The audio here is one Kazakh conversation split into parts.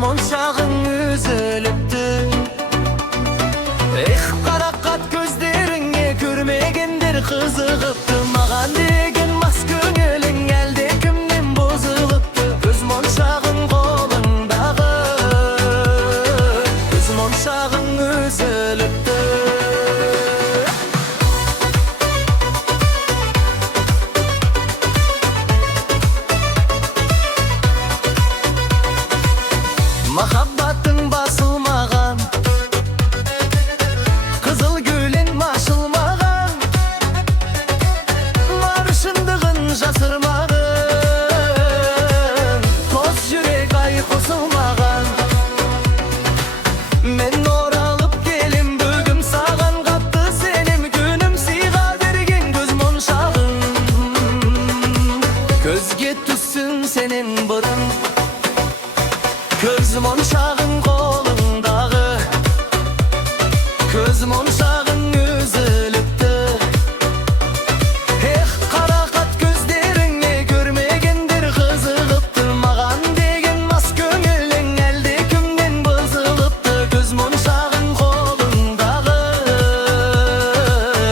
monşağın üzülüptü. Qaraqqat gözleriңe көрмегендер қызығыпты. Маған деген мас көңілің әлде кімнен бұзылыпты. Көз моншағың қолыңдағы, көз моншағың үзіліпті. Махаббатың басылмаған, қызыл гүлің ашылмаған, бар шындығын жасырмағын, қос жүрек ай қосылмаған. Мен оралып келем бүгін саған, қатты сенем күнім сыйға берген көз моншағың. Көзге түссін сенен бұрын, көз моншағың қолыңдағы, көз моншағың үзіліпті. Қарақат көздеріңе көрмегендер қызығыпты. Маған деген мас көңілің әлде кімнен бұзылыпты. Көз моншағың қолыңдағы,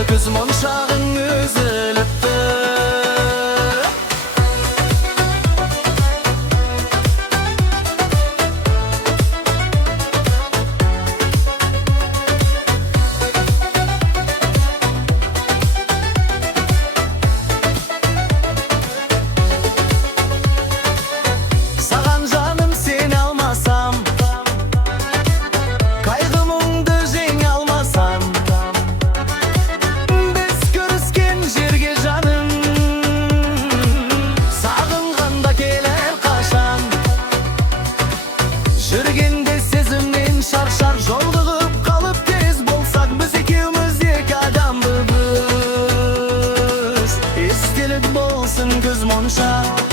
көз моншағың үзіліпті. Саған жаным сене алмасам, қайғы мұңды жеңе алмасам, біз көріскен жерге жаным, сағынғанда келер қашан. Жүргенде сезімнен шаршар, жолығып қалып тез болсақ, біз екеуміз екі адамбыз. Естелік болсын көз моншақ,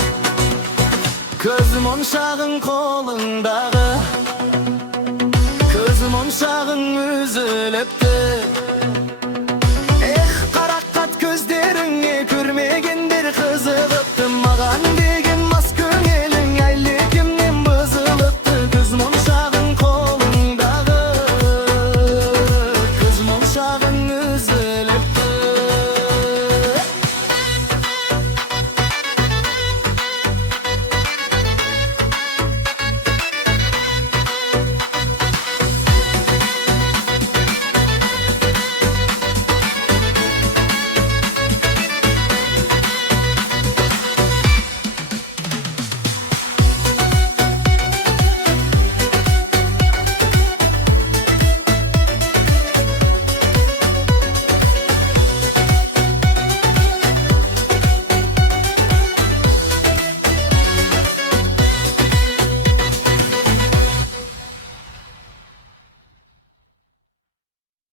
көз моншағың қолыңдағы, көз моншағың үзіліпті.